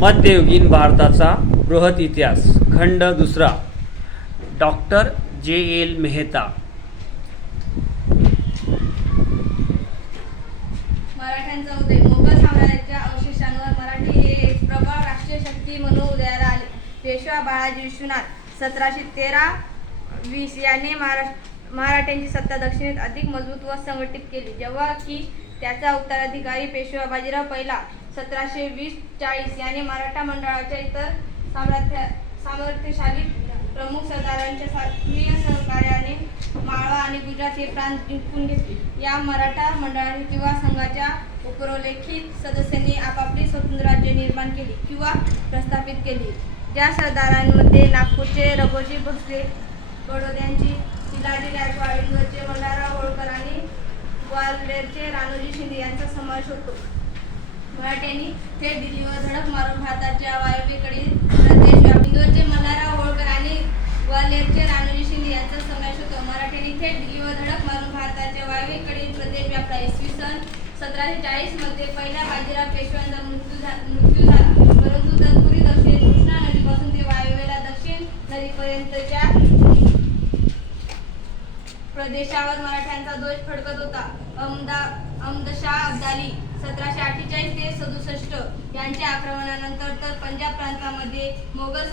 मध्ययुगीन भारताचा बृहत इतिहास खंड दुसरा डॉक्टर जे.एल. मेहता. मराठ्यांचा उदय. मोगल साम्राज्याच्या अवशेषांवर मराठी हे एक प्रबळ राष्ट्रीय शक्ती म्हणून उदयाला आले. पेशवा बाळाजी विश्वनाथ 1713-20 याने मराठ्यांची सत्ता दक्षिणेत अधिक मजबूत व संघटित केली, जेव्हा की त्याचा उत्तराधिकारी पेशवा बाजीराव पहिला 1720-40 याने मराठा मंडळाच्या इतर सामर्थ्यशाली प्रमुख सरदारांच्या सक्रिय सहकार्याने माळवा आणि गुजरात हे प्रांत जिंकून घेतले. या मराठा मंडळाने किंवा संघाच्या उपरोल्लेखित सदस्यांनी आपापली स्वतंत्र राज्य निर्माण केली किंवा प्रस्थापित केली. ज्या सरदारांमध्ये नागपूरचे रघोजी भोसले, बडोद्याची शिलाजी गायकवाड, इंदोरचे मल्हारराव होळकर आणि ग्वाल्हेरचे राणोजी शिंदे यांचा समावेश होतो. मराठ्यांनी थेट दिल्लीवर धडक मारून भारताच्या वायव्येकडील प्रदेश व्यापला. इंदोरचे मल्हारराव होळकर आणि ग्वाल्हेरचे राणोजी शिंदे यांचा समावेश होतो. मराठ्यांनी थेट दिल्लीवर धडक मारून भारताच्या वायव्येकडील प्रदेश व्यापला. इसवी सन 1740 मध्ये पहिल्या बाजीराव पेशव्यांचा मृत्यू झाला, परंतु तत्पूर्वी दक्षिणेत कृष्णा नदीपासून ते वायव्येला दक्षिण नदीपर्यंतच्या प्रदेशावर मराठ्यांचा ध्वज फडकत होता. अहमदशाह अब्दाली 1748 ते 67 यांच्या आक्रमणानंतर तर पंजाब प्रांतामध्ये मोगल